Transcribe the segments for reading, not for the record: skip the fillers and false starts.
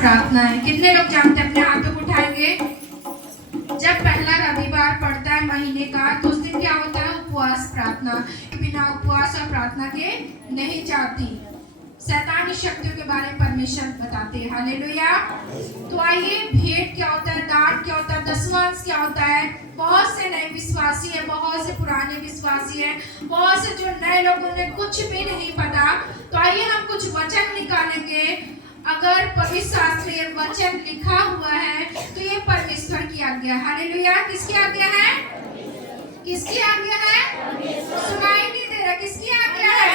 प्रार्थना है। कितने लोग जानते हैं? अपने हाथों को उठाएंगे। जब पहला रविवार पड़ता है महीने का तो उस दिन क्या होता है? उपवास प्रार्थना। बिना उपवास और प्रार्थना के नहीं जाती। शैतानी शक्तियों के बारे में परमेश्वर बताते हैं। हालेलुया। तो आइए, भेंट क्या होता है, दान क्या होता है, दशमांश क्या होता है। बहुत से नए विश्वासी हैं, बहुत से पुराने विश्वासी हैं, बहुत से जो नए लोगों ने कुछ भी नहीं पता। तो आइए हम कुछ वचन निकालेंगे। अगर पवित्र शास्त्र में वचन लिखा हुआ है तो ये परमेश्वर की आज्ञा है। हालेलुया। किसकी आज्ञा है? किसकी आज्ञा है? सुनाई नहीं दे रहा। किसकी आज्ञा है?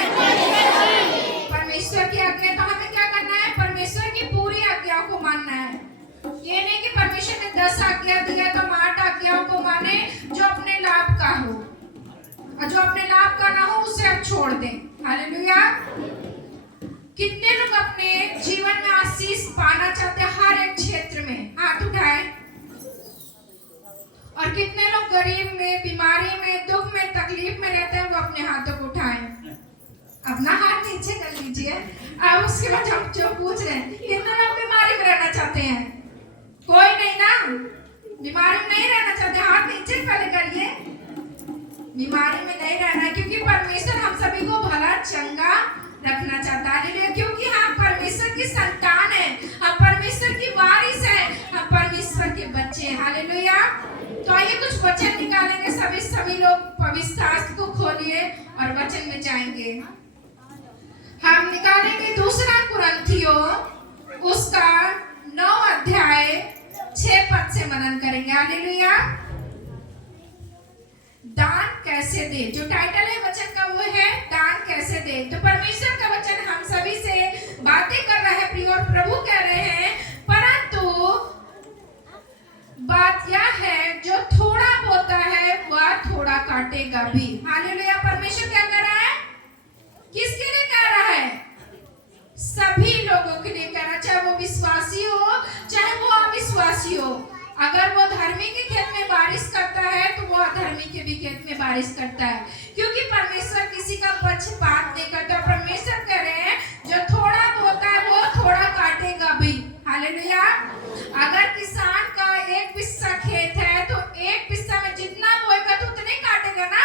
परमेश्वर की आज्ञा। तो हमें क्या करना है? परमेश्वर की पूरी आज्ञाओं को मानना है। ये नहीं कि परमेश्वर ने 10 आज्ञा दिया तो हम 8 आज्ञाओं को माने जो अपने लाभ का हो, और जो अपने लाभ का ना हो उसे हम छोड़ दें। हालेलुया। कितने लोग अपने जीवन में आशीष पाना चाहते हैं हर एक क्षेत्र में? हाथ उठाए। और कितने लोग गरीब में, बीमारी में, दुख में, तकलीफ में रहते हैं? वो अपने हाथों को उठाएं। अपना हाथ नीचे कर लीजिए। अब उसके बाद हम जो पूछ रहे हैं, कितने लोग बीमारी में रहना चाहते हैं? कोई नहीं ना? बीमारी में नहीं रहना चाहते? हाथ नीचे पहले करिए। बीमारी में नहीं रहना, क्योंकि परमेश्वर हम सभी को भला चंगा रखना चाहता है। क्योंकि हम परमेश्वर की संतान हैं, हम परमेश्वर की वारिस हैं, हम परमेश्वर के बच्चे हैं। हालेलुया। तो आइए कुछ वचन निकालेंगे। सभी लोग पवित्र शास्त्र को खोलिए और वचन में जाएंगे। हम निकालेंगे 2 कुरिन्थियों उसका 9 अध्याय 6 पद से मनन करेंगे। हालेलुया। दान कैसे दे, जो टाइटल है वचन का वो है दान कैसे दे। तो परमेश्वर का वचन हम सभी से बातें कर रहा है प्रिय, और प्रभु कह रहे हैं परंतु बात यह है जो थोड़ा बोता है वह थोड़ा काटेगा भी। हालेलुया। परमेश्वर क्या कर रहा है? किसके लिए कह रहा है? सभी लोगों के लिए कह रहा है, चाहे वो विश्वासी हो चाहे वो अविश्वासी हो। अगर वो धर्मी के खेत में बारिश करता है तो वो अधर्मी के भी खेत में बारिश करता है, क्योंकि परमेश्वर किसी का पक्षपात नहीं करता। परमेश्वर कह रहे हैं जो थोड़ा बोता है वो थोड़ा काटेगा भी। हालेलुया। अगर किसान का 1 बिस्सा खेत है तो 1 बिस्सा में जितना बोएगा तो उतने काटेगा ना।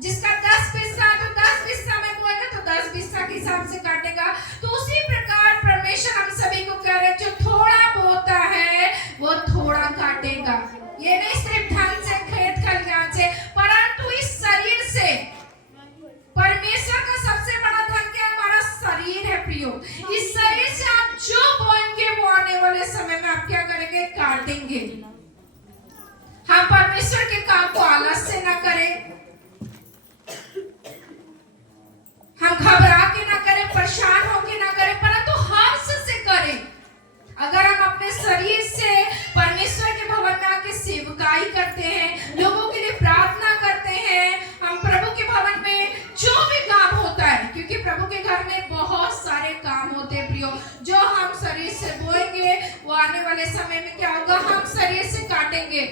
जिसका 10 बिस्सा तो 10 बिस्सा में बोएगा तो 10 बिस्सा के हिसाब से काटेगा। तो उसी प्रकार परमेश्वर हम सभी को कह रहे हैं जो थोड़ा बोता है वो थोड़ा काटेगा। ये नहीं सिर्फ धन से, खेत खलिहान से, परंतु इस शरीर से। परमेश्वर का सबसे बड़ा धन क्या है? हमारा शरीर है प्रियो। इस शरीर से आप जो बोएंगे वो आने वाले समय में आप क्या करेंगे? काटेंगे। हम परमेश्वर के काम को आलस से ना करें, हम घबरा के ना करें, परेशान होके ना करें, परंतु हर्ष से करें। अगर हम अपने शरीर से परमेश्वर के भवन में आके सेवकाई करते हैं, लोगों के लिए प्रार्थना करते हैं, हम प्रभु के भवन में जो भी काम होता है, क्योंकि प्रभु के घर में बहुत सारे काम होते हैं प्रियो, जो हम शरीर से बोएंगे वो आने वाले समय में क्या होगा? हम शरीर से काटेंगे।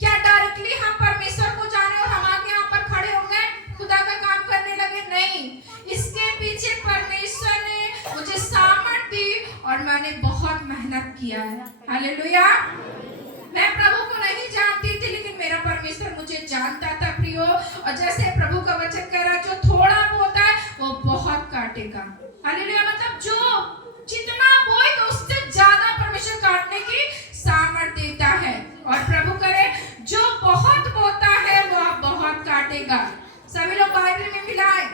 क्या डायरेक्टली हम परमेश्वर को जाने और हम आके यहाँ पर खड़े होंगे, खुदा का काम करने लगे? नहीं। इसके पीछे परमेश्वर ने मुझे सामर्थ दी और मैंने बहुत मेहनत किया है। हालेलुया। मैं प्रभु को नहीं जानती थी, लेकिन मेरा परमेश्वर मुझे जानता था प्रियो। और जैसे प्रभु का वचन कह रहा है जो थोड़ा बोता है वो बहुत काटेगा। हालेलुया। मतलब जो जितना बोएगा उससे ज्यादा परमेश्वर काटने की सामर्थ देता है। और प्रभु करे जो बहुत बोता है वह बहुत काटेगा। सभी लोग बाइबल में मिलाए।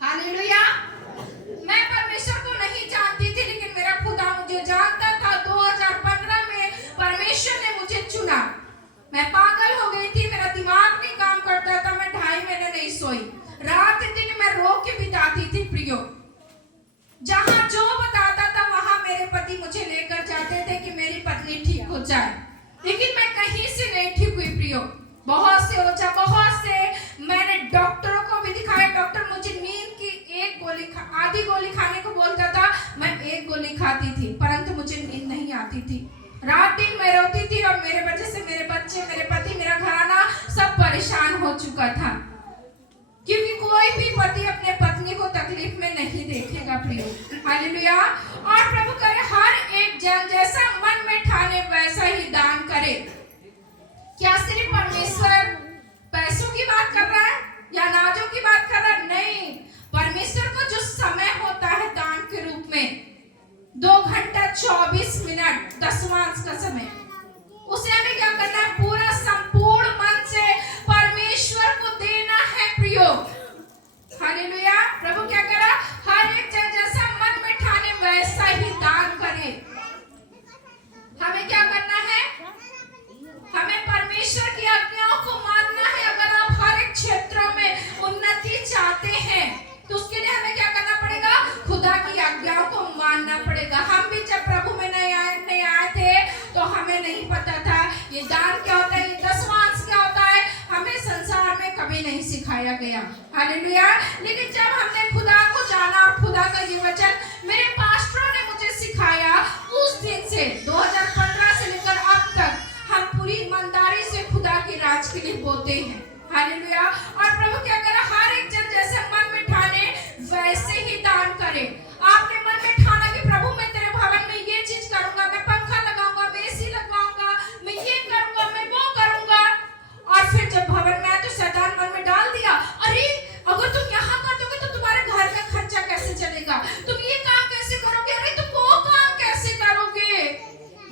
हालेलुया। मैं परमेश्वर को नहीं जानती थी, लेकिन मेरा खुदा मुझे जानता था। 2015 में परमेश्वर ने मुझे चुना। मैं पागल हो गई थी, मेरा दिमाग नहीं काम करता था, मैं 2.5 महीने नहीं सोई, रात दिन मैं रो के बिताती थी प्रियो। जहां जो बताता था वहां मेरे पति मुझे लेकर जाते थे कि मेरी पत्नी ठीक हो जाए, लेकिन मैं कहीं से नहीं ठीक हुई प्रियो। बहुत से ओझा, बहुत से मैंने डॉक्टरों को भी दिखाया। डॉक्टर मुझे नींद की आधी गोली खाने को बोलता था, मैं 1 गोली खाती थी, परंतु मुझे नींद नहीं आती थी। रात दिन मैं रोती थी और मेरे वजह से मेरे बच्चे, मेरे पति, मेरा घराना सब परेशान हो चुका था, क्योंकि कोई भी पति अपने पत्नी को को तकलीफ में नहीं देखेगा प्रियो। हालेलुया। और प्रभु करे हर एक जन जैसा मन में ठाने वैसा ही दान करे। क्या सिर्फ परमेश्वर पैसों की बात कर रहा है या अनाजों की बात कर रहा है? नहीं, परमेश्वर को जो समय होता है दान के रूप में 2 घंटा 24 मिनट दशमांश का समय, उसे हमें क्या करना है? पूरा संपूर्ण मन से परमेश्वर को देना है प्रियो। हालेलुया। प्रभु क्या करा? हर एक जन जैसा मन में ठाने वैसा ही दान करे। हमें क्या करना है? हमें परमेश्वर की आज्ञाओं को मानना है। अगर आप हर एक क्षेत्रों में उन्नति चाहते हैं तो उसके लिए हमें क्या करना पड़ेगा? खुदा की आज्ञाओं को मानना पड़ेगा। हम भी जब प्रभु में नहीं आए थे तो हमें नहीं पता था ये दान क्या होता है, ये दशमांश क्या होता है, हमें संसार में कभी नहीं सिखाया गया। हालेलुया। लेकिन जब हमने खुदा को जाना और खुदा का ये वचन मेरे पास्टरों ने मुझे सिखाया, उस दिन से 2015 से लेकर अब तक हम पूरी ईमानदारी से खुदा के राज के लिए बोते हैं। हालेलुया। और प्रभु क्या करे? हर एक जन जैसे मन में ठाने वैसे ही दान करे। आपने मन में ठाना कि प्रभु मैं तेरे भवन में ये चीज करूंगा, मैं पंखा लगाऊंगा, मैं एसी लगवाऊंगा, मैं ये करूंगा, मैं वो करूंगा, और फिर जब भवन में आए तो शैतान मन में डाल दिया, अरे अगर तुम यहाँ कर दोगे तो तुम्हारे घर का खर्चा कैसे चलेगा, तुम ये काम कैसे करोगे, अरे तुम वो काम कैसे करोगे।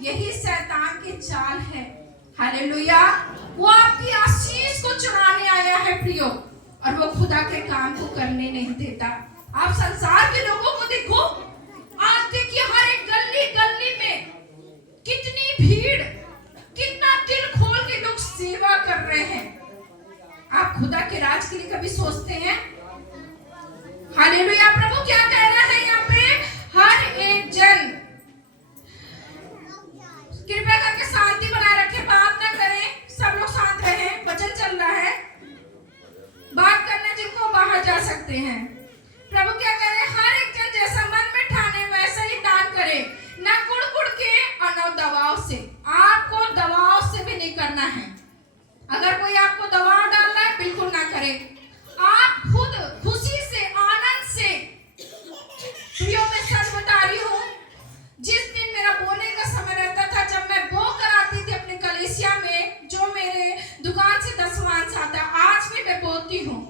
यही शैतान की चाल है। हालेलुया। वो आपकी आशीष को चुराने आया है प्रियो, और वो खुदा के काम को करने नहीं देता। आप संसार के लोगों को देखो, आज देखिए हर एक गली गली में कितनी भीड़, कितना दिल खोल के लोग सेवा कर रहे हैं। आप खुदा के राज के लिए कभी सोचते हैं? हालेलुया। प्रभु क्या कह रहा है यहाँ पे? हर एक जन कृपया करके शांति बनाए रखें, बात ना करें, सब लोग शांत रहें, वचन चल रहा है। बात करने जिनको बाहर जा सकते हैं। प्रभु क्या कह रहे हैं? हर एक जन जैसा मन में ठाने वैसा ही दान करे, ना कुड़ के और न दबाव से। आपको दबाव से भी नहीं करना है। अगर कोई आपको दबाव डाल रहा है बिल्कुल ना करे। आप खुद खुशी से, आनंद से। प्रियो मैं सच बता रही हूँ, जिस दिन मेरा बोलने का समय रहता था, जब मैं बो कर आती थी अपने कलीसिया में, जो मेरे दुकान से दशमांश आता, आज भी मैं बोलती हूँ।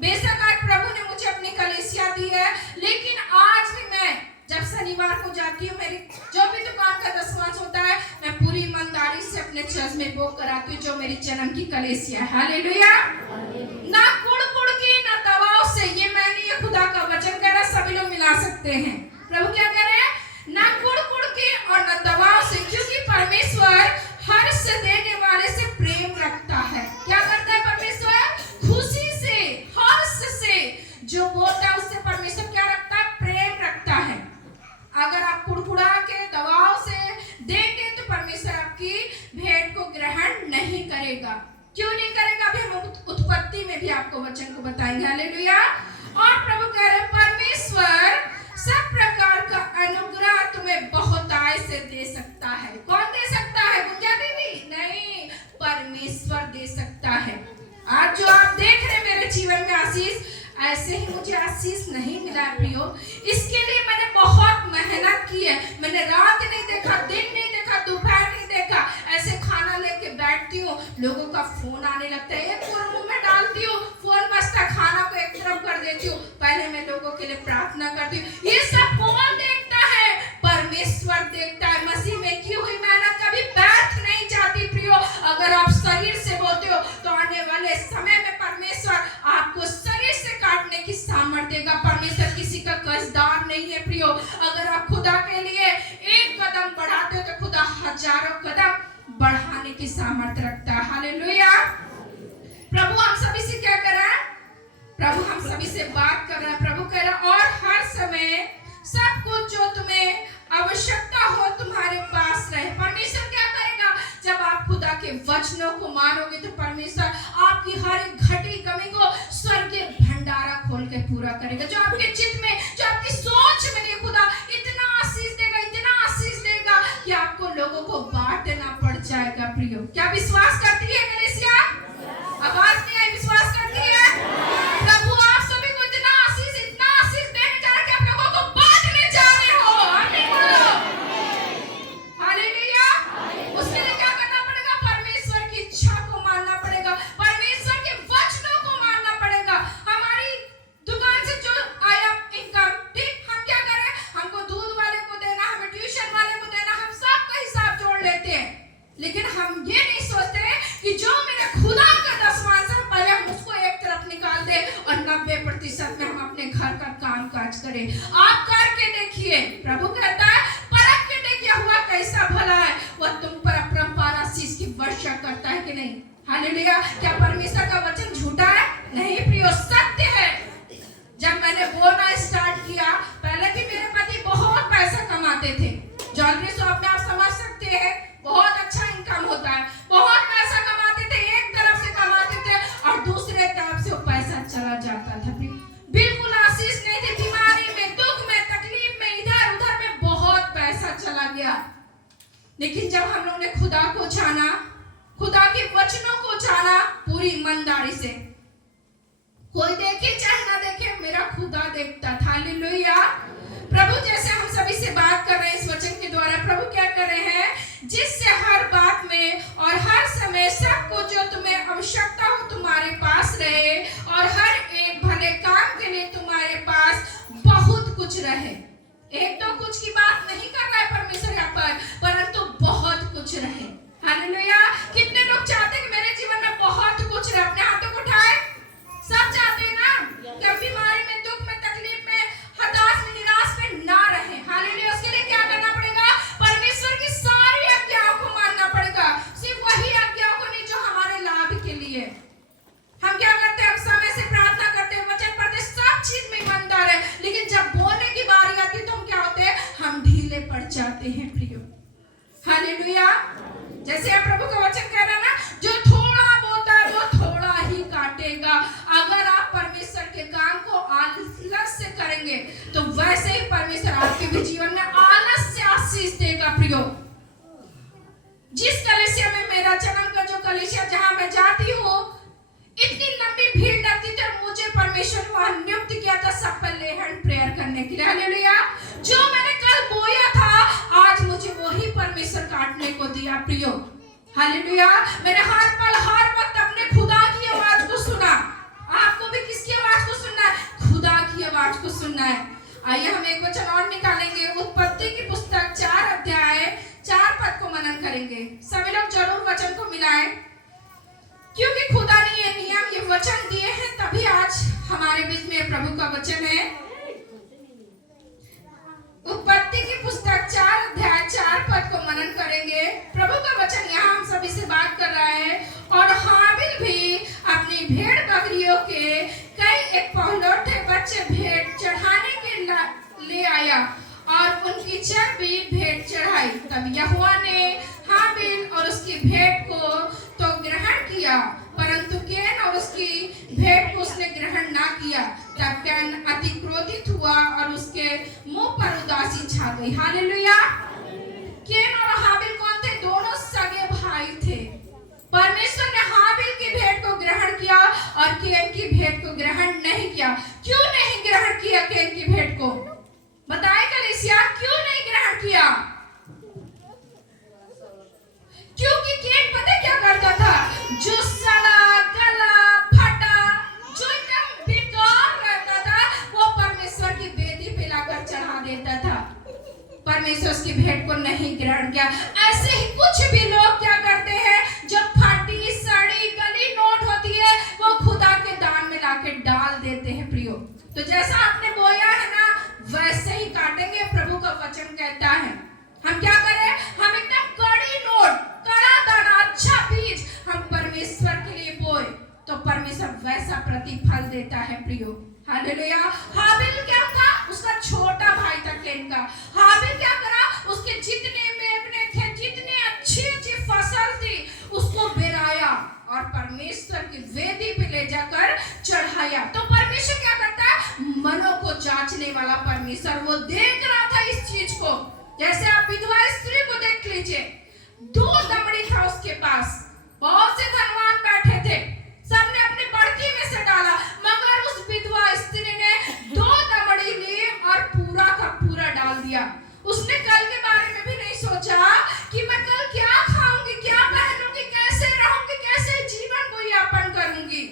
बेशक आज प्रभु ने मुझे अपनी कलीसिया दी है, लेकिन आज भी मैं जब शनिवार को जाती हूँ, मेरी जो भी दुकान का दशमांश होता है, मैं पूरी ईमानदारी से अपने चर्च में बो कराती हूँ, जो मेरी जन्म की कलीसिया है। हालेलुया। ना कुड़ के ना दबाव से। ये मैं नहीं, ये खुदा का वचन कह रहा, सभी लोग मिला सकते हैं। प्रभु क्या कह रहे हैं? ना कुड़ के और ना दबाव से, क्योंकि परमेश्वर हर्ष देने वाले से प्रेम रखता है। क्या करता है परमेश्वर? खुशी से, हर्ष से जो बोलता है उससे परमेश्वर क्या रखता है? प्रेम रखता है। अगर आप कुड़कुड़ा के दबाव से देंगे तो परमेश्वर आपकी भेंट को ग्रहण नहीं करेगा। क्यों नहीं करेगा? अभी हम उत्पत्ति में भी आपको वचन को बताएंगे। हालेलुया। और प्रभु कह रहे परमेश्वर सब प्रकार का अनुग्रह तुम्हें बहुताय से दे सकता है। कौन दे सकता है? गुंजा देवी? नहीं, परमेश्वर दे सकता है। आज जो आप देख रहे हैं मेरे जीवन में आशीष, ऐसे ही मुझे आशीष नहीं मिला प्रियो। इसके लिए मैंने बहुत मेहनत की है। मैंने रात नहीं देखा, दिन नहीं देखा, दोपहर नहीं देखा, ऐसे खाना लेके बैठती हूँ, लोगों का फोन आने लगता है, एक फोन मुंह में डालती हूँ, फोन बजता, खाना को एक तरफ कर देती हूँ, पहले मैं लोगों के लिए प्रार्थना करती हूँ। ये सब कौन देखता है? परमेश्वर देखता है। मसीह में की हुई मेहनत कभी व्यर्थ नहीं जाती प्रियो। अगर आप शरीर से बोलते हो तो आने वाले समय में परमेश्वर आपको शरीर से काटने की सामर्थ्य देगा। परमेश्वर किसी का कर्जदार नहीं है प्रियो। अगर आप खुदा के लिए एक कदम बढ़ाते हो तो खुदा हजारों कदम बढ़ाने की सामर्थ्य रखता है। हालेलुया। प्रभु हम सभी से क्या कर रहा है? प्रभु हम सभी से बात कर रहा है। प्रभु कह रहा है और हर समय सब कुछ जो तुम्हें आवश्यकता हो तुम्हारे पास रहे। परमेश्वर क्या करेगा? जब आप खुदा के वचनों को मानोगे तो परमेश्वर आपकी हर एक घटी कमी को स्वर्गीय भंडारा खोल के पूरा करेगा। जो आपके चित्त में, जो आपकी सोच में नहीं, खुदा इतना आशीष देगा, इतना आशीष देगा कि आपको लोगों को बांटना पड़ जाएगा प्रियो। क्या विश्वास करती है कलीसिया? आवाज नहीं आई, विश्वास करती है? प्रभु आप सभी को इतना आशीष करे। आप करके देखिए, प्रभु कहता है परख के देखिए हुआ कैसा भला है, वह तुम पर अपरंपार आशीष की वर्षा करता है कि नहीं। हालेलुया। क्या परमेश्वर का वचन झूठा है? नहीं प्रियो, सत्य है। जब मैंने बोलना स्टार्ट किया, पहले भी मेरे पति बहुत पैसा कमाते थे, ज्वेलरी शॉप में आप समझ सकते हैं, बहुत अच्छा इनकम होता है, बहुत पैसा कमाते थे, एक तरफ से कमाते थे और दूसरे तरफ से वो पैसा चला जाता था। बिल्कुल आशीष नहीं थी, बीमारी में, दुख में, तकलीफ में, इधर उधर में बहुत पैसा चला गया। लेकिन जब हम लोगों ने खुदा को जाना, खुदा के वचनों को जाना पूरी ईमानदारी से, कोई देखे चाहे ना देखे, मेरा खुदा देखता था। हालेलुया। प्रभु जैसे हम सभी से बात कर रहे हैं इस वचन के द्वारा, प्रभु क्या कर रहे हैं, जिससे हर बात में और हर समय सबको जो तुम्हें आवश्यकता हो तुम्हारे पास रहे और हर एक भले काम के लिए तुम्हारे पास बहुत कुछ रहे। एक तो कुछ की बात नहीं कर रहा है परमेश्वर यहाँ पर, परंतु बहुत कुछ रहे। हालेलुया। कितने लोग चाहते हैं कि मेरे जीवन में बहुत कुछ रहे? अपने हाथों को उठाए। सब चाहते हैं ना कि हम बीमारी में, दुख में, तकलीफ में, हताश में, निराश में ना रहे। हालेलुया। उसके लिए क्या करना पड़ेगा? परमेश्वर की सारी आज्ञाओं को मानना पड़ेगा, सिर्फ वही आज्ञाओं को नहीं जो हमारे लाभ के लिए। हम क्या करते हैं? हम समय से प्रार्थना करते हैं, वचन पढ़ते, सब चीज में ईमानदार है, लेकिन जब बोलने की बारी आती है तो हम क्या होते हैं? हम ढीले पड़ जाते हैं प्रियो। हालेलुया। जैसे आप प्रभु का वचन कह रहा है ना, जो थोड़ा बोलता है वो थोड़ा ही काटेगा। अगर आप परमेश्वर के काम को आलस से करेंगे तो वैसे ही परमेश्वर आपके भी जीवन में आलस से आशीष देगा प्रियो। जिस कलीसिया में मेरा जन्म का जो कलीसिया जहां मैं जाती हूँ, इतनी लंबी भीड़ लगती थी और मुझे परमेश्वर ने वहां नियुक्त किया था सब पर ले हैंड प्रेयर करने के लिए। हालेलुया। जो मैंने कल बोया था आज मुझे वही परमेश्वर काटने को दिया प्रियो। हालेलुया। मैंने हर पल हर वक्त अपने खुदा की आवाज को सुना। आपको भी किसकी आवाज को सुनना है? खुदा की आवाज को सुनना है। आइए हम एक वचन और निकालेंगे, उत्पत्ति की पुस्तक 4 अध्याय 4 पद को मनन करेंगे। सभी लोग जरूर वचन को मिलाएं, क्योंकि खुदा ने ये नियम, ये वचन दिए हैं, तभी आज हमारे बीच में प्रभु का वचन है। उत्पत्ति की पुस्तक 4 अध्याय 4 पद को मनन करेंगे। प्रभु का वचन यहाँ हम सभी से बात कर रहा है। और हाबिल भी अपनी भेड़ बकरियों के कई एक पहलौठे बच्चे भेड़ चढ़ाने के ले आया और उनकी चर्बी भेड़ चढ़ाई। तब यहोवा ने हाबिल और उसकी भेड़ को तो ग्रहण किया, परंतु कैन और उसकी भेड़ को उसने ग्रहण ना किया। तब कैन अति क्रोधित हुआ और उसके मुंह पर उदासी छा गई। हालेलुया। कैन और हाबिल कौन थे? दोनों सगे भाई थे। परमेश्वर ने हाबिल की भेड़ को ग्रहण किया और कैन की भेड़ को ग्रहण नहीं किया। क्यों नहीं ग्रहण किया कैन की भेड़ को? बताए कलीसिया, क्यों नहीं ग्रहण किया? क्योंकि कैन पता क्या करता था? जो सड़ा गला फटा, जो एकदम बेकार रहता था, वो परमेश्वर की वेदी पे लाकर चढ़ा देता था। परमेश्वर उसकी भेड़ को नहीं ग्रहण किया। ऐसे ही कुछ भी लोग क्या करते हैं, जो फटी सड़ी गली नोट होती है वो खुदा के दान में लाके डाल देते हैं प्रियो। तो जैसा आपने बोया है ना, वैसे ही काटेंगे, प्रभु का वचन कहता है। हम क्या करें? हम एकदम कड़ी नोट, कड़ा दाना, अच्छा बीज हम परमेश्वर के लिए बोए तो परमेश्वर वैसा प्रतिफल देता है प्रियो। हालेलुया। हाबिल क्या था? उसका छोटा भाई था कैन का। हाबिल क्या करा? उसके जितने मेवने थे, जितनी अच्छी अच्छी फसल थी, उसको बेराया और परमेश्वर की वेदी पे ले जाकर चढ़ाया। तो परमेश्वर क्या करता है? मनों को जांचने वाला परमेश्वर, वो देख रहा था इस चीज को। जैसे आप विधवा स्त्री को देख लीजिए, 2 दमड़ी था उसके पास, बहुत से धनवान बैठे थे, सबने अपनी बड़की में से डाला, मगर उस विधवा स्त्री ने 2 दमड़ी ली और पूरा का पूरा डाल दिया। उसने कल के बारे में भी नहीं सोचा कि मैं कल क्या खाऊंगी, क्या पहनूंगी, कैसे रहूंगी, कैसे जीवन को यापन करूंगी।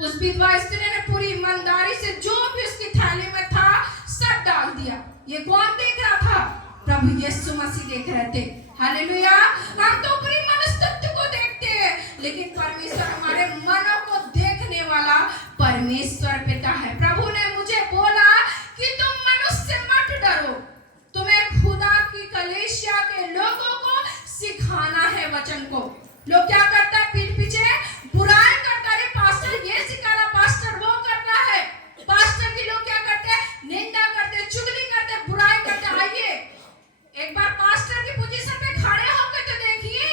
उस विधवा स्त्री ने पूरी ईमानदारी से जो भी उसकी थाली में था सब डाल दिया। ये कौन देख रहा था? प्रभु यीशु मसीह देख रहे थे। हालेलुया। हम तो ऊपरी मनस्तत्व को देखते हैं, लेकिन परमेश्वर हमारे मनों को देखने वाला परमेश्वर पिता है। प्रभु ने मुझे बोला लोग क्या करता है, पीठ पीछे बुराई करता है, पास्टर ये सिखा रहा, पास्टर वो कर रहा है। पास्टर की लोग क्या करते हैं, निंदा करते, चुगली करते, बुराई करते। आइए एक बार पास्टर की पोजीशन पे खड़े होकर तो देखिए,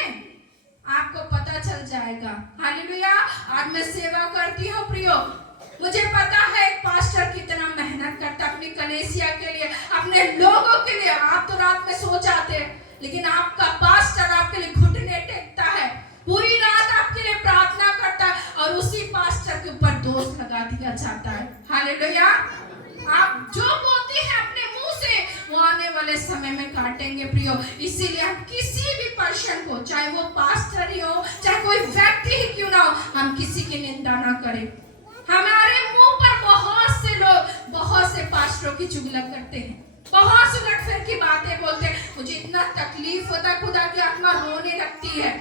आपको पता चल जाएगा। हालेलुया। आज मैं सेवा करती हूँ प्रियो, मुझे पता है एक पास्टर कितना मेहनत करता है अपनी कलीसिया के लिए, अपने लोगों के लिए। आप तो रात में सो जाते, लेकिन आपका पास्टर आपके लिए घुटने टेकता है, पूरी रात आपके लिए प्रार्थना करता है, और उसी पास्टर के ऊपर दोष लगा दिया जाता है। हालेलुया। आप जो बोलते हैं अपने मुंह से, वो आने वाले समय में काटेंगे प्रियो। इसीलिए हम किसी भी पर्सन को, चाहे वो पास्टर ही हो, चाहे कोई व्यक्ति ही क्यों ना हो, हम किसी की निंदा ना करें। हमारे मुंह पर बहुत से लोग बहुत से पास्टरों की चुगली करते हैं, बहुत से उलटफेर की बातें बोलते हैं। मुझे इतना तकलीफ होता है, खुदा की आत्मा रोने लगती है।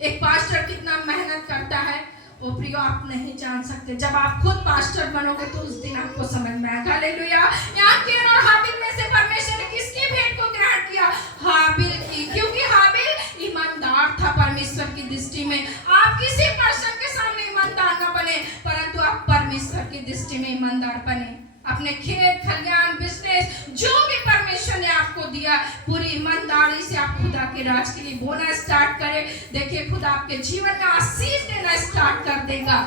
एक पास्टर कितना मेहनत करता है वो प्रियो आप नहीं जान सकते। जब आप खुद पास्टर बनोगे तो उस दिन आपको समझ में आएगा। हालेलुया। यहाँ कैन और हाबिल में से परमेश्वर ने किसकी भेंट को ग्रहण किया? हाबिल की, क्योंकि हाबिल ईमानदार था परमेश्वर की दृष्टि में। आप किसी पर्सन के सामने ईमानदार न बने, परंतु आप परमेश्वर की दृष्टि में ईमानदार बने। अपने खेत खलियान बिजनेस जो भी परमेश्वर ने आपको दिया, पूरी ईमानदारी से आप खुदा के राज के लिए बोना स्टार्ट करें। देखिए खुदा आपके जीवन में आशीष देना स्टार्ट कर देगा।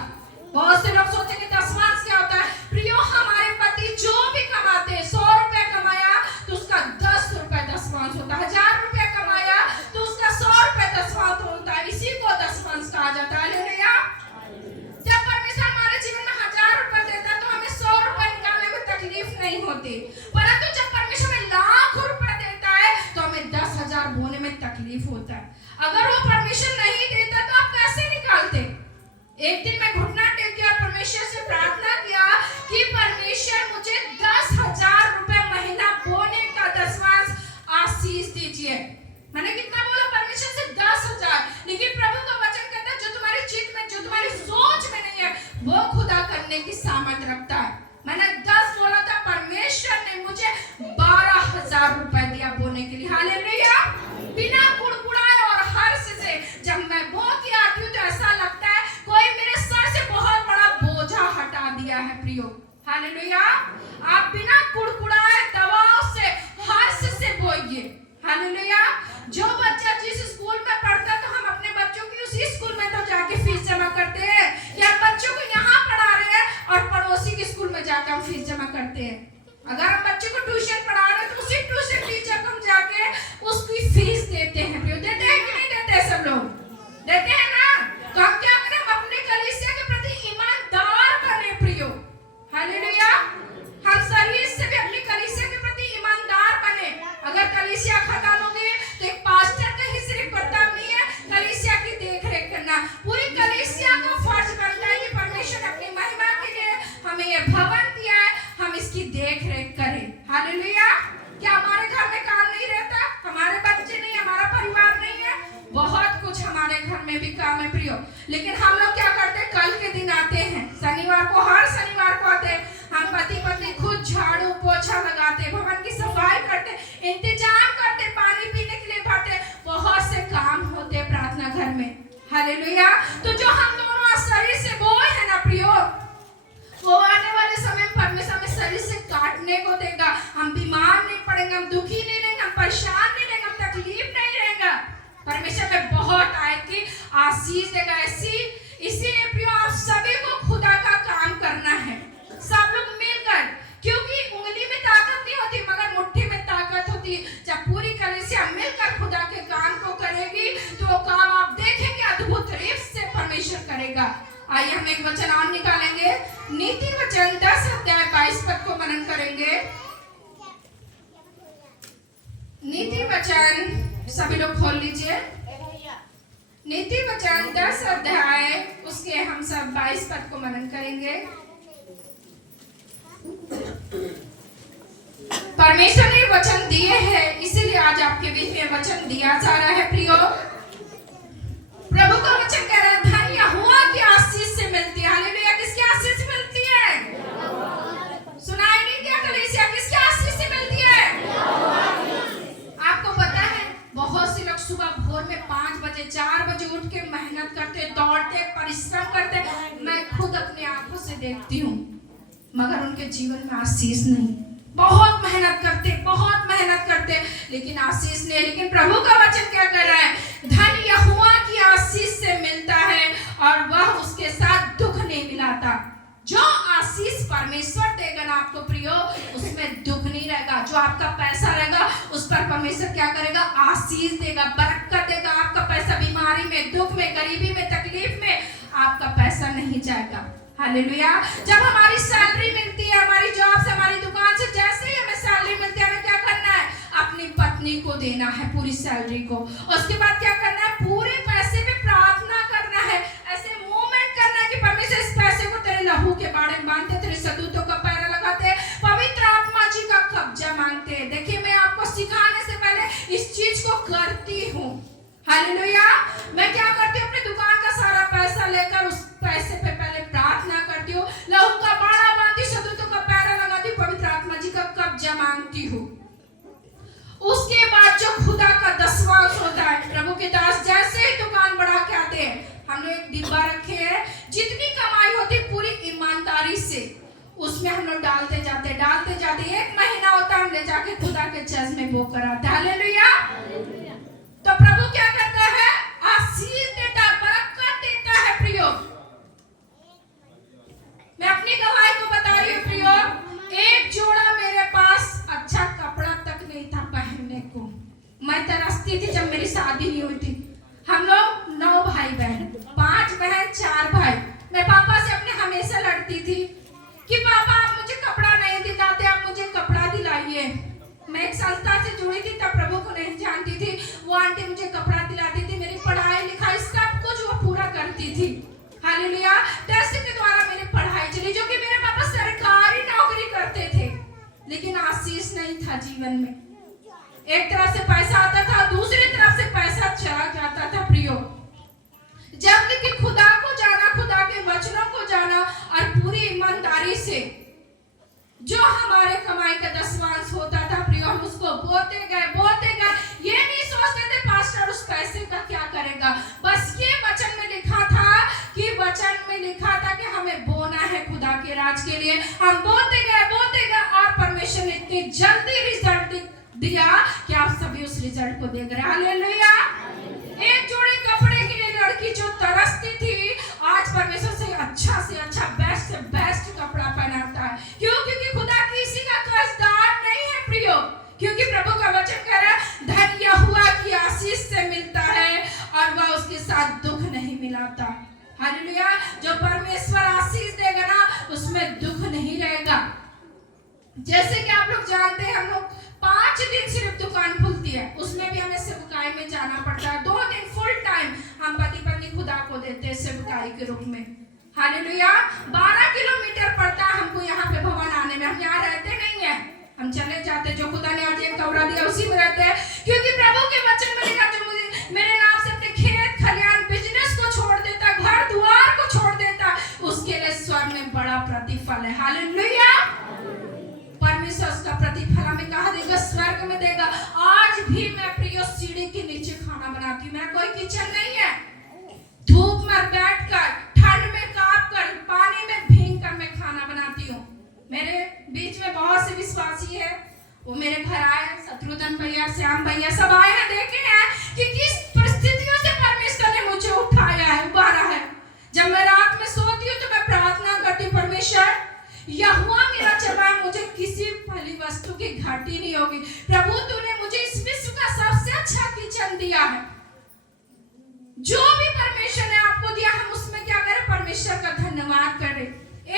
बहुत से लोग सोचेंगे दशमांश क्या होता है? प्रियो, हमारे पति जो भी कमाते हैं, 100 रुपया कमाया तो उसका 10 रुपया दशमांश होता है, 1000 रुपया कमाया तो उसका 100 रुपया दशमांश होता है। इसी को दशमांश कहा जाता है। हालेलुया। जब परमेश्वर हमारे जीवन में 1000 रुपया देता है तो हमें 100 रुपया निकालने में तकलीफ नहीं होती, परंतु जब परमेश्वर हमें लाखों रुपया देता है तो हमें 10,000 बोने में तकलीफ होता है। अगर वो परमेश्वर नहीं देता तो आप कैसे निकालते? एक दिन मैं घुटना टेक के और परमेश्वर से प्रार्थना किया कि परमेश्वर मुझे 10,000 रुपए महीना बोने का दशमांश आशीष दीजिए। मैंने कितना बोला? परमेश्वर से 10,000। लेकिन प्रभु का वचन कहता है जो तुम्हारी चित्त में, जो तुम्हारी सोच में नहीं है, वो खुदा करने की सामर्थ रखता है। मैंने 10 बोला था, परमेश्वर ने मुझे 12,000 रुपए दिया बोने के लिए। हालेलुया। बिना कुड़कुड़ाए और हर्ष से जब मैं बो के आती हूँ तो ऐसा लगता है कोई मेरे सर से बहुत बड़ा बोझा हटा दिया है प्रियो। हालेलुया। आप बिना कुड़कुड़ाए, दबाव से, हर्ष से बोइए। हालेलुया। जो बच्चा जिस स्कूल में पढ़ता है तो हम अपने बच्चों की उसी स्कूल में तो जाके फीस जमा करते हैं, या बच्चों को यहाँ पढ़ा रहे हैं और पड़ोसी के स्कूल में जाकर हम फीस जमा करते हैं। अगर हम बच्चों को ट्यूशन पढ़ा रहे हैं तो उसी ट्यूशन टीचर को हम जाके उसकी फीस देते हैं। देते हैं कि नहीं देते? सब लोग देते हैं ना। तो हम क्या करें? हम अपने कलीसिया के प्रति ईमानदार बने प्रियो। हालेलुया। हम शरीर से भी अपनी कलीसिया के प्रति ईमानदार बने। अगर कलीसिया खत्म हो गई तो एक पास्टर का ही सिर्फ कर्तव्य नहीं है कलीसिया की देखरेख करना, पूरी कलीसिया का फर्ज बनता है कि परमेश्वर अपनी महिमा के लिए हमें ये भवन दिया है, हम इसकी देखरेख करें। हालेलुया। क्या हमारे घर में काम नहीं रहता? हमारे बच्चे नहीं, हमारा परिवार नहीं है? बहुत कुछ हमारे घर में भी काम है प्रियो। लेकिन हम लोग क्या करते हैं? कल के दिन आते हैं, शनिवार को, हर शनिवार को आते हैं, हम पति पत्नी खुद झाड़ू पोछा लगाते, भवन की सफाई करते, इंतजाम करते, पानी पीने के लिए भरते, बहुत से काम होते प्रार्थना घर में। हालेलुया। तो जो हम दोनों शरीर से बोए हैं ना प्रियो, वो आने वाले समय में परमेश्वर हमें शरीर से काटने को देगा। हम बीमार नहीं पड़ेंगे, हम दुखी नहीं रहेंगे, हम परेशान नहीं रहेंगे, हम तकलीफ नहीं रहेगा। परमेश्वर में बहुत आएगी, आशीष देगा। इसीलिए प्रियो आप सभी को खुदा का काम करना है, सब लोग मिलकर, क्योंकि उंगली में ताकत नहीं होती मगर मुट्ठी में ताकत होती। जब पूरी कलीसिया मिलकर खुदा के काम को करेगी तो वो काम आप देखेंगे अद्भुत रीत से परमेश्वर करेगा। आइए हम एक वचन और निकालेंगे, नीति वचन 10 अध्याय 22 पद को मनन करेंगे। नीति वचन सभी लोग खोल लीजिए। नीति वचन 10 अध्याय उसके हम सब 22 पद को मनन करेंगे। परमेश्वर ने वचन दिए हैं, इसीलिए आज आपके बीच में वचन दिया जा रहा है प्रियो। प्रभु का वचन कह रहा है धन्य हुआ की आशीष से मिलती है। हालेलुया। किसकी आशीष मिलती है? सुनाई नहीं दिया कलीसिया? किसकी आशीष से मिलती है? आपको पता है बहुत से लोग सुबह भोर में 5 बजे 4 बजे उठ के मेहनत करते, दौड़ते, परिश्रम करते, मैं खुद अपनी आंखों से देखती हूँ, मगर उनके जीवन में आशीष नहीं। बहुत मेहनत करते लेकिन आशीष नहीं। लेकिन प्रभु का वचन क्या कर रहा है? धन यहोवा की आशीष से मिलता है और वह उसके साथ दुख नहीं मिलाता। जो आशीष परमेश्वर देगा ना आपको प्रियो, उसमें दुख नहीं रहेगा। जो आपका पैसा रहेगा उस पर परमेश्वर क्या करेगा? आशीष देगा, बरकत देगा। आपका पैसा बीमारी में, दुख में, गरीबी में, तकलीफ में आपका पैसा नहीं जाएगा। हालेलुया। जब हमारी सैलरी मिलती है, हमारी जॉब से, हमारी दुकान से, जैसे ही हमें सैलरी मिलती है, हमें क्या करना है? अपनी पत्नी को देना है पूरी सैलरी को। उसके बाद क्या करना है? पूरे पैसे पे प्रार्थना करना है, ऐसे मूवमेंट करना है कि परमेश्वर इस पैसे को तेरे लहू के बाड़े में बांधते, तेरे सदूतों का पैरा लगाते, पवित्र आत्मा जी का कब्जा मांगते हैं। देखिए, मैं आपको सिखाने से पहले इस चीज को करती हूँ। हालेलुया। मैं क्या करती हूँ? अपनी दुकान का सारा पैसा लेकर उस पैसे पे पहले प्रार्थना करती हूँ, लहू का बाड़ा बांधती, सदूतों का पैरा लगाती, पवित्र आत्मा जी का कब्जा मांगती हूँ। उसके बाद जो खुदा का दशवांश होता है, प्रभु के दास जैसे ही दुकान बढ़ा के आते हैं, हम लोग एक डिब्बा रखे हैं, जितनी कमाई होती पूरी ईमानदारी से उसमें हम लोग डालते जाते। एक महीना होता है, हम ले जाके खुदा के चर्च में वो कराते। हालेलुया। तो प्रभु क्या करता है? आशीष देता, बरकत देता है। प्रियो, मैं अपनी गवाही को बता रही हूँ प्रियो। एक जोड़ा मेरे पास अच्छा कपड़ा तक नहीं था पहनने को। मैं तरसती थी जब मेरी शादी नहीं हुई थी। हम लोग 9 भाई बहन, 5 बहन 4 भाई। मैं पापा से अपने हमेशा लड़ती थी कि पापा आप मुझे कपड़ा नहीं दिलाते, आप मुझे कपड़ा दिलाइए। मैं एक संस्था से जुड़ी थी, तब प्रभु को नहीं जानती थी। वो आंटी मुझे कपड़ा दिलाती थी, मेरी पढ़ाई लिखाई सब कुछ वो पूरा करती थी। हालेलुया। टेस्ट के द्वारा मेरी पढ़ाई चली, जो कि मेरे पापा सरकारी नौकरी करते थे, लेकिन आशीष नहीं था जीवन में। एक तरफ से पैसा आता था, दूसरी तरफ से पैसा चला जाता था। प्रियो, जब लेकिन खुदा को जाना, खुदा के वचनों को जाना और पूरी ईमानदारी से जो हमारे कमाई का दशवांश होता था प्रियो, हम उसको बोलते गए। ये नहीं सोचते थे पास्टर उस पैसे का क्या करेगा। बस ये वचन में लिखा था कि हमें बोना है खुदा के राज के लिए। हम बोलते गए और परमेश्वर ने इतनी जल्दी रिजल्ट दिया कि आप सभी उस रिजल्ट को देख रहे हैं। हालेलुया। एक जोड़ी कपड़े के लिए लड़की जो तरसती थी, आज परमेश्वर से अच्छा बेस्ट से बेस्ट कपड़ा पहनाता है। क्यों? क्योंकि खुदा किसी का कर्जदार नहीं है प्रियो। क्योंकि प्रभु का वचन कह रहा है, धन यहोवा की आशीष से मिलता है और वह उसके साथ दुख नहीं मिलाता। हालेलुया। जो परमेश्वर आशीष देगा ना, उसमें दुख नहीं रहेगा। जैसे कि आप लोग जानते हैं, हम लोग 5 दिन सिर्फ दुकान खुलती है, उसमें भी हमें सेवकाई में जाना पड़ता है। 2 दिन फुल टाइम हम पति पत्नी खुदा को देते हैं सेवकाई के रूप में। हालेलुया। 12 किलोमीटर पड़ता है हमको यहाँ पे भवन आने में। हम यहाँ रहते नहीं है, हम चले जाते, जो खुदा ने आज एक कमरा दिया उसी में रहते हैं। क्योंकि प्रभु के वचन में लिखा, जो मेरे नाम से अपने खेत खलियान बिजनेस को छोड़ देता, घर द्वार को छोड़ देता, उसके लिए स्वर्ग में बड़ा प्रतिफल है। हालेलुया। परमेश्वर उसका प्रतिफल हमें कहाँ देगा? स्वर्ग में देगा। आज भी मैं प्रियो सीढ़ी के नीचे खाना बनाती हूँ। मेरा कोई किचन नहीं है। धूप में बैठकर, ठंड में कांपकर, पानी में भीगकर मैं खाना बनाती हूँ। मेरे बीच में बहुत से विश्वासी है, वो मेरे घर आए, शत्रुघ्न भैया, श्याम भैया, सब आए हैं, देखे हैं कि किस परिस्थितियों से परमेश्वर ने मुझे उठाया है, उबारा है। जब मैं रात में सोती हूँ तो मैं प्रार्थना करती हूँ, परमेश्वर यहोवा मेरा चलाए, मुझे किसी फली वस्तु की घाटी नहीं होगी। प्रभु तूने मुझे इस विश्व का सबसे अच्छा किचन दिया है। जो भी परमेश्वर ने आपको दिया, हम उसमें क्या करें? परमेश्वर का धन्यवाद करें।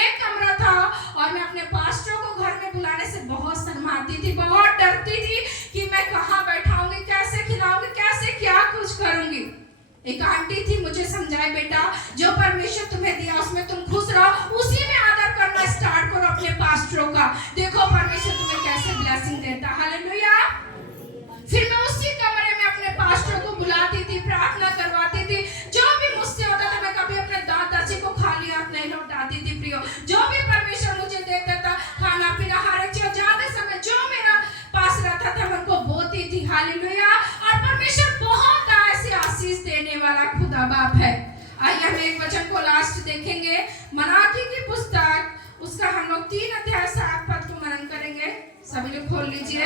एक कमरा था और मैं अपने पास्टरों को घर में बुलाने से बहुत शर्माती थी, बहुत डरती थी कि मैं कहाँ बैठाऊंगी, कैसे खिलाऊंगी, कैसे क्या कुछ करूंगी। एक आंटी थी, मुझे समझाए, बेटा जो परमेश्वर तुम्हें दिया उसमें तुम खुश रहो, उसी में आदर करना स्टार्ट करो अपने पास्टरों का। देखो परमेश्वर तुम्हें कैसे ब्लेसिंग देता। हालेलुया। फिर मैं उसी कमरे में अपने पास्टरों को बुलाती थी, प्रार्थना करवाती थी। जो भी मुझसे होता था, मैं कभी अपने दादाजी को खाली हाथ नहीं लौटाती थी प्रियो। जो भी परमेश्वर मुझे देता था, खाना पीना हर एक चीज, ज्यादा समय जो मेरा पास रहता था मैं उनको बोती थी। हालेलुया। और परमेश्वर बहुत हम एक वचन को लास्ट देखेंगे, मलाकी की पुस्तक, उसका हम लोग 3 अध्याय 7 पद को मनन करेंगे। सभी लोग खोल लीजिए।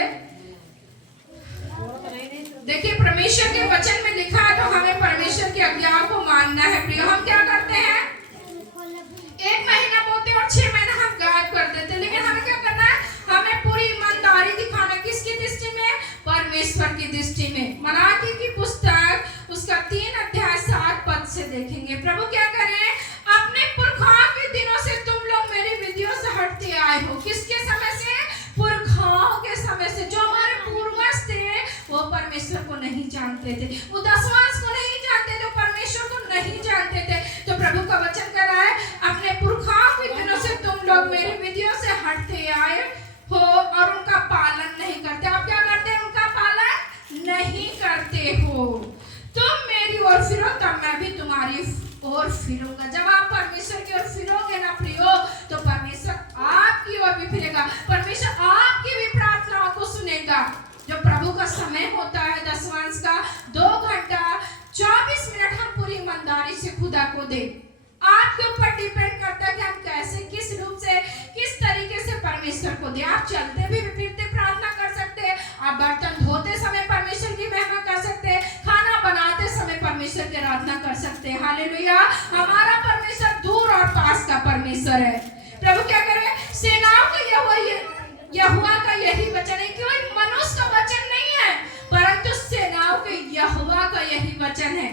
देखिए परमेश्वर के वचन में लिखा है तो हमें परमेश्वर की आज्ञाओं को मानना है। प्रिय, हम क्या करते हैं, 1 महीना बोलते और 6 महीना हम गायब कर देते, लेकिन हमें क्या करना है, हमें पूरी ईमानदारी दिखाना। किसकी दृष्टि में? परमेश्वर की दृष्टि में। मलाकी की पुस्तक उसका 3 अध्याय 7 पद से देखेंगे। प्रभु क्या करें, अपने पुरखाओं के दिनों से तुम लोग मेरी विधियों से हटते आए हो। किसके समय से? पुरखाओं के समय से। जो हमारे पूर्वज थे वो परमेश्वर को नहीं जानते थे, वो दशवांश को नहीं जानते थे, परमेश्वर को नहीं जानते थे। तो प्रभु का वचन कर रहा है, अपने पुरखाओं के दिनों से तुम लोग मेरी विधियों से हटते आए हो और उनका पालन नहीं करते। आप क्या करते हैं? उनका पालन नहीं करते हो। तुम मेरी ओर फिरो तब मैं भी तुम्हारी ओर फिरूंगा। जब आप परमेश्वर की ओर फिरोगे ना प्रियो, तो परमेश्वर आपकी ओर भी फिरेगा, परमेश्वर आपकी भी प्रार्थनाओं को सुनेगा। जो प्रभु का समय होता है दशवांश का, 2 घंटा 24 मिनट हम पूरी ईमानदारी से खुदा को दे। आपके ऊपर डिपेंड करता है कि हम कैसे, किस रूप से, किस तरीके से परमेश्वर को दे। आप चलते भी फिरते प्रार्थना कर सकते हैं, आप बर्तन धोते समय परमेश्वर की महिमा कर सकते हैं, खाना बनाते समय परमेश्वर की आराधना कर सकते हैं। हालेलुया। हमारा परमेश्वर दूर और पास का परमेश्वर है। प्रभु क्या करे, सेनाओं का यहोवा का यही वचन है। कोई मनुष्य का वचन नहीं है, परंतु सेनाओं के यहोवा का यही वचन है।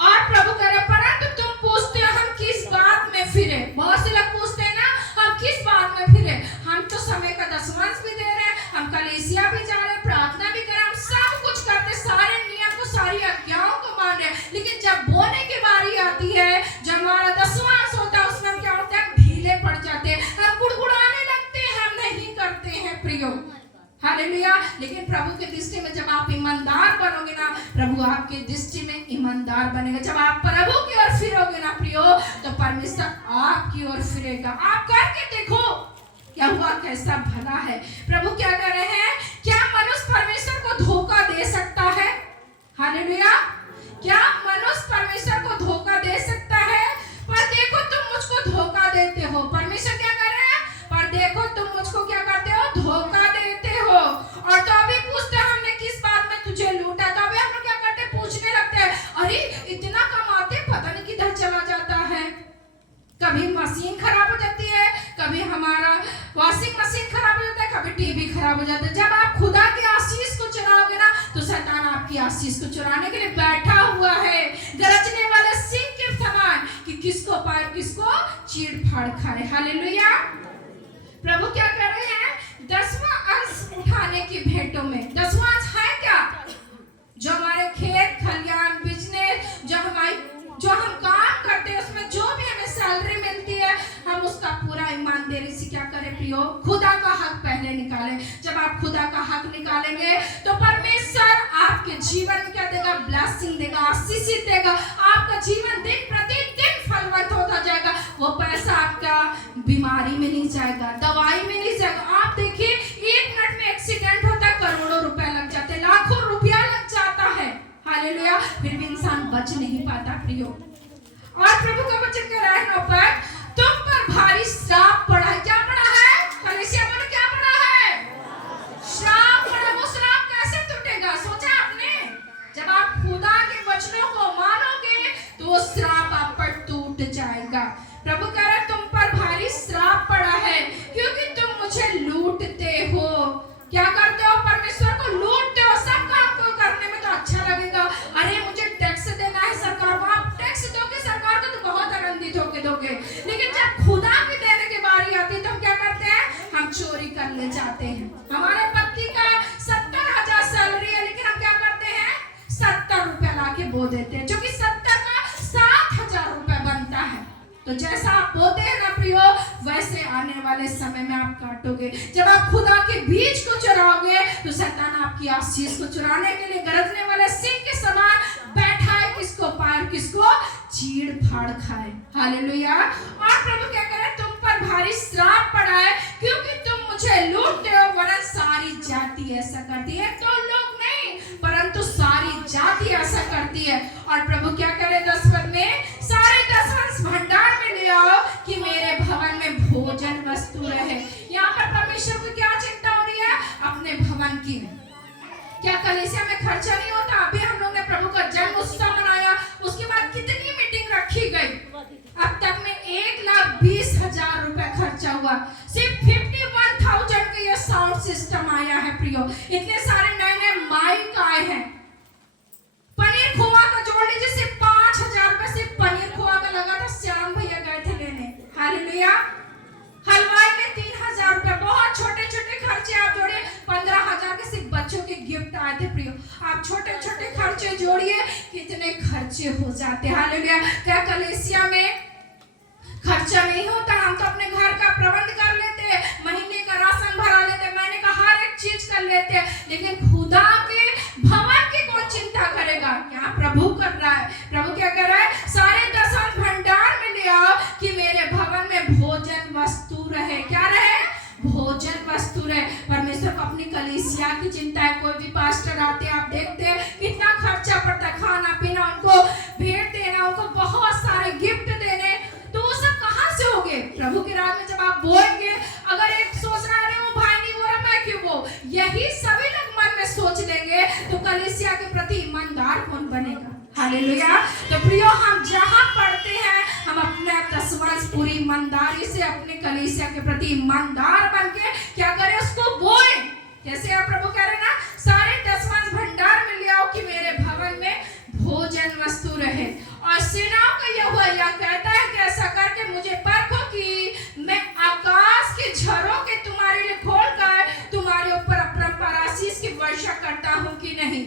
और प्रभु करे, परंतु तुम पूछते हो हम किस बात में फिरे। बहुत से लोग पूछते हैं ना, हम किस बात में फिरे। हम तो समय का दशवांश भी दे रहे हैं, हम कलीसिया भी जा रहे हैं, प्रार्थना भी कर रहे हैं, हम सब कुछ करते, सारे नियम को, सारी आज्ञाओं को मान रहे हैं, लेकिन जब बोने की बारी आती है, जब हमारा दशवांश होता है, उसमें क्या होता है, ढीले पड़ जाते हैं, हम गुड़गुड़ाने लगते हैं, हम नहीं करते हैं प्रियो। हालेलुया। लेकिन प्रभु की दृष्टि में जब आप ईमानदार बनोगे ना, प्रभु आपकी दृष्टि में ईमानदार बनेगा। जब आप प्रभु की ओर फिरोगे ना प्रियो, तो परमेश्वर आपकी ओर फिरेगा। आप करके देखो क्या हुआ, कैसा भला है। प्रभु क्या कर रहे हैं, क्या मनुष्य परमेश्वर को धोखा दे सकता है? हालेलुया। क्या मनुष्य परमेश्वर को धोखा दे सकता है? पर देखो तुम मुझको धोखा देते हो। परमेश्वर क्या कर रहे हैं, पर देखो तुम मुझको क्या करते हो, धोखा देते हो। और तो अभी पूछते हैं हमने किस बात में तुझे लूटा, तो अभी हम लोग क्या करते हैं, पूछने लगते हैं, अरे इतना कमाते पता नहीं किधर चला जाता है। कभी मशीन खराब हो जाती है, कभी हमारा वॉशिंग मशीन खराब हो जाता है, कभी टीवी खराब हो जाता है। जब आप खुदा की आशीष को चुराओगे ना, तो शैतान आपकी आशीष को चुराने के लिए बैठा हुआ है, गरजने वाले सिंह के समान, कि किसको पार किसको चीड़ फाड़ खाए। हालेलुया। प्रभु क्या कर रहे हैं, 10वां अंश उठाने की भेंटों में। 10वां अंश है क्या, जो हमारे खेत खलियान बिजनेस, जो हम काम करते हैं, उसमें जो भी हमें सैलरी मिलती है, हम उसका पूरा ईमानदारी से क्या करें प्रियो, खुदा का हक पहले निकालें। जब आप खुदा का हक निकालेंगे तो परमेश्वर आपके जीवन में क्या देगा, ब्लेसिंग देगा, आशीष देगा। आपका जीवन दिन प्रतिदिन फलवंत होता जाएगा। वो पैसा आपका बीमारी में नहीं जाएगा, दवाई में नहीं जाएगा। आप देखिए 1 मिनट में एक्सीडेंट होता है, करोड़ों रुपए लग जाते हैं, लाखों रुपया लग जाता है। हालेलुया। फिर भी इंसान बच नहीं पाता प्रियो। और प्रभु का वचन कह रहा है 9 पर, तुम पर भारी श्राप पड़ा है। क्या पड़ा है, कलीसिया बोलो क्या पड़ा है, श्राप पड़ा। वो श्राप कैसे टूटेगा, सोचा आपने? जब आप खुदा के वचनों को मानोगे तो वो श्राप आप पर टूट जाएगा। प्रभु कह रहा है तुम पर भारी श्राप पड़ा है, क्योंकि तुम मुझे लूटते हो। क्या करते हो, परमेश्वर को लूटते हो। सब काम को करने में तो अच्छा लगेगा, अरे मुझे टैक्स देना है सरकार को, आप टैक्स दोगे सरकार को तो बहुत आनंदित होके दोगे। लेकिन जब खुदा की देने की बारी आती है तो हम क्या करते हैं, हम चोरी करने जाते हैं। हमारे पति का 70,000 सैलरी है, लेकिन हम क्या करते हैं, 70 रुपया ला के बो देते हैं, जो कि 70 का 7,000 रुपया बनता है। तो जैसा आप बोते हैं ना प्रियो, वैसे आने वाले समय में आप काटोगे। जब आप खुदा के बीज को चुराओगे तो शैतान आपकी आशीष को चुराने के लिए गरजने वाले सिंह के समान बैठा है, किसको पार किसको चीड़ फाड़ खाए। हालेलुया। और प्रभु क्या कह रहे हैं, तुम पर भारी श्राप पड़ा है, क्योंकि तुम मुझे लूटते हो। वरन सारी जाति ऐसा करती है, तो लोग नहीं परंतु सारी जाति ऐसा करती है। और प्रभु क्या करे 10 पद में, क्या कलीसिया में खर्चा नहीं होता? अभी हम लोग ने प्रभु का जन्म उत्सव मनाया, उसके बाद कितनी मीटिंग रखी गई, अब तक में 1,20,000 रुपए खर्चा हुआ। सिर्फ 51,000 का ये साउंड सिस्टम आया है प्रियो। इतने सारे नए नए माइक आए हैं। पनीर खोआ का जोड़ लीजिए, सिर्फ 5,000 रुपए सिर्फ पनीर खोआ का लगा था। श्याम भैया गए थे लेने, हालेलुया। हलवाई में 3,000 रुपए, बहुत छोटे छोटे खर्चे आप जोड़िए। 15,000 के सिर्फ बच्चों के गिफ्ट आए थे प्रियो। आप छोटे छोटे खर्चे जोड़िए, कितने खर्चे हो जाते हैं, हालेलुया। क्या कलीसिया में खर्चा नहीं होता? हम तो अपने घर का प्रबंध कर लेते, महीने का राशन भरा लेते, महीने का हर एक चीज कर लेते, लेकिन खुदा के भवन की कौन चिंता करेगा? क्या प्रभु कर रहा है? प्रभु क्या कर रहा है? सारे दशम भंडार में ले आओ कि मेरे भवन में भोजन वस्तु रहे। क्या रहे? भोजन वस्तु रहे। परमेश्वर को अपनी कलीसिया की चिंता है। कोई भी पास्टर आते आप देखते हैं कितना खर्चा पड़ता है, खाना पीना, उनको भेंट देना, उनको बहुत सारे गिफ्ट देने, तो वो सब कहां से होंगे? प्रभु के राज में जब आप बोलेंगे, अगर एक सोच रहा है वो भाई नहीं बोल रहा, मैं क्यों बोल, यही सभी लोग मन में सोच लेंगे, तो कलीसिया के प्रति ईमानदार कौन बनेगा? हालेलुया। तो प्रियो, हम जहां पढ़ते हैं हम अपने दसवां पूरी ईमानदारी से अपने कलीसिया के प्रति ईमानदार बन के क्या करें? उसको बोले। जैसे आप प्रभु कह रहे ना, सारे दसवां भंडार में ले आओ कि मेरे भवन में भोजन वस्तु रहे। और सेनाओं का यहोवा यह कहता है कि ऐसा करके मुझे परखो कि मैं आकाश के झरोखे तुम्हारे लिए खोलकर तुम्हारे ऊपर अपरंपार आशीष की वर्षा करता हूं कि नहीं।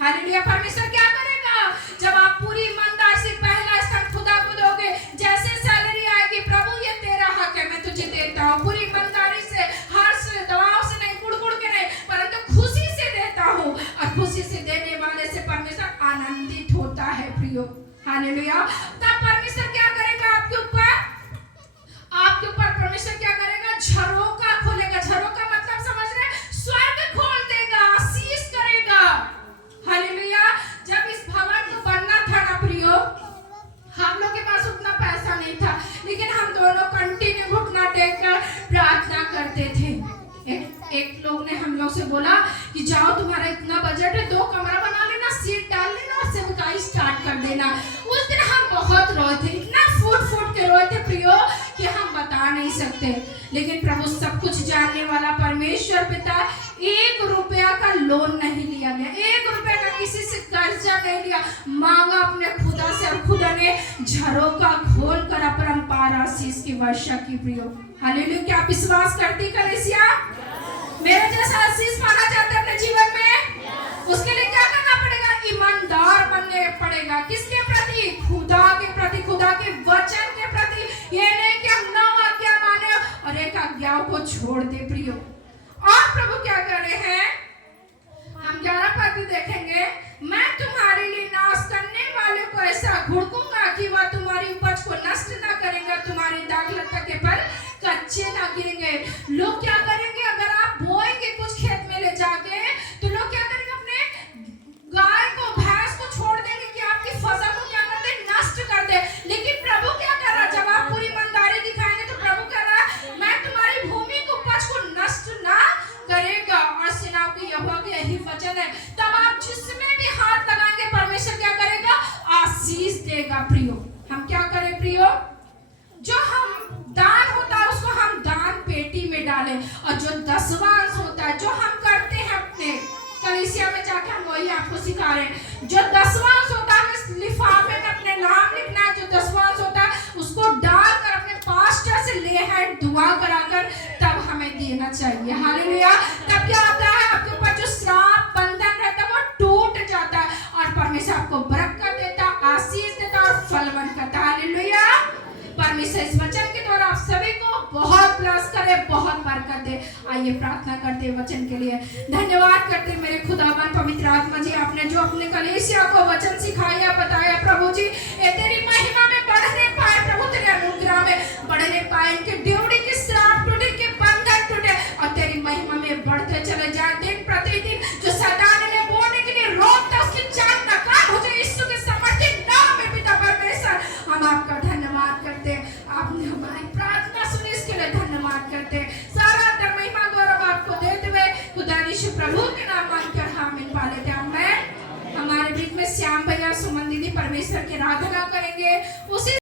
हालेलुया। परमेश्वर क्या करेगा? जब आप पूरी ईमानदारी से पहला स्थान खुदा को दोगे, जैसे सैलरी आएगी, प्रभु ये तेरा हक है, मैं तुझे देता हूँ, पूरी ईमानदारी से, हर्ष से, दबाव से नहीं, कुड़ के नहीं, परंतु खुशी से देता हूँ। और खुशी से देने वाले से परमेश्वर आनंदित होता है प्रियो। हालेलुया। तब परमेश्वर क्या करेगा आपके ऊपर? आपके ऊपर परमेश्वर क्या करेगा? झरोखा खोलेगा। झरोखा मतलब समझ रहे? स्वर्ग खोल देगा, आशीष करेगा। हालेलुया। जब इस भवन को बनना था ना प्रियो, हम लोग के पास उतना पैसा नहीं था, लेकिन हम दोनों कंटिन्यू घुटना टेक कर प्रार्थना करते थे। एक लोग ने हम लोग से बोला कि जाओ, तुम्हारा इतना बजट है, 2 कमरा बना लेना, सीट डाल लेना और सेवकाई स्टार्ट कर देना। उस दिन हम बहुत रोए थे, इतना फूट के रोए थे प्रियो कि हम बता नहीं सकते। लेकिन प्रभु सब कुछ जानने वाला परमेश्वर पिता, 1 रुपया का लोन नहीं लिया गया, 1 रुपया का किसी से कर्जा नहीं लिया, मांगा अपने खुदा से और खुदा ने झरोखा खोलकर अपरंपार आशीष की वर्षा की प्रियो। हालेलुया। क्या आप विश्वास करती कलीसिया? मेरे जैसा आशीष पाना चाहते हैं अपने जीवन में? उसके लिए क्या करना पड़ेगा? ईमानदार बनने पड़ेगा। किसके प्रति? खुदा के प्रति, खुदा के वचन के प्रति। ये नहीं कि हम 9 आज्ञा माने और एक आज्ञाओं को छोड़ दे प्रियो। और प्रभु क्या कर रहे हैं? हम 11 पद भी देखेंगे। मैं तुम्हारे लिए नाश करने वाले को ऐसा घुड़कूंगा कि वह तुम्हारी उपज को नष्ट न करेंगे, तुम्हारी दाग लता के पर कच्चे ना गिरेंगे। लोग क्या करेंगे? अगर आप बोएंगे कुछ खेत में ले जाके, तो लोग क्या करेंगे? अपने गाय को, भैंस को छोड़ देंगे कि आपकी फसल को क्या कर दे? नष्ट कर दे। लेकिन प्रभु क्या कर रहा है? जब आप पूरी ईमानदारी दिखाएंगे तो प्रभु कह रहा है, मैं तुम्हारी भूमि को, उपज को नष्ट ना करेगा। और सेनाओं के यहोवा का यही वचन है। तब आप जिसमें भी हाथ लगाएंगे, परमेश्वर क्या करेगा? आशीष देगा प्रियो। हम क्या करें प्रियो? जो हम दान होता है उसको हम दान पेटी में डालें, और जो दसवांश होता है, जो हम करते हैं अपने कलीसिया में जाके, हम वही आपको सिखा रहे हैं। जो दसवांश होता है हमें लिफाफे में अपने नाम लिखना है। जो दसवांश होता है उसको डालकर अपने पास्टर से ले हैंड दुआ कराकर तब हमें देना चाहिए। हालेलुया। तब क्या होता है? आपके ऊपर जो श्राप बंधन रहता है वो टूट जाता है, और परमेश्वर आपको बरकत देता, आशीष देता और फलवन करता। हालेलुया। परमेश्वर इस वचन के द्वारा आप सभी को बहुत प्लस करे, बहुत बरकत दे। आइए प्रार्थना करते वचन के लिए। धन्यवाद करते मेरे खुदावन पवित्र आत्मा जी, आपने जो अपने कलीसिया को वचन सिखाया, बताया प्रभु जी, ये तेरी महिमा में बढ़ने पाए प्रभु, तेरे अनुग्रह में बढ़ने पाए, इनके ड्यूटी के श्राप टूटे, इनके बंधन टूटे और तेरी महिमा में बढ़ते चले जाए। दिन प्रतिदिन जो शैतान ने बोलने के लिए रोकता, उसकी चाल नकार हो जाए यीशु के समर्थी नाम में। पिता परमेश्वर, हम आपका धन्यवाद करते हैं, आपने हमारी प्रार्थना सुनी, इसके लिए धन्यवाद करते हैं। सारा महिमा गौरव आपको देते हुए खुदा यीशु प्रभु के नाम मांगकर आमीन। परमेश्वर की आराधना करेंगे, उसी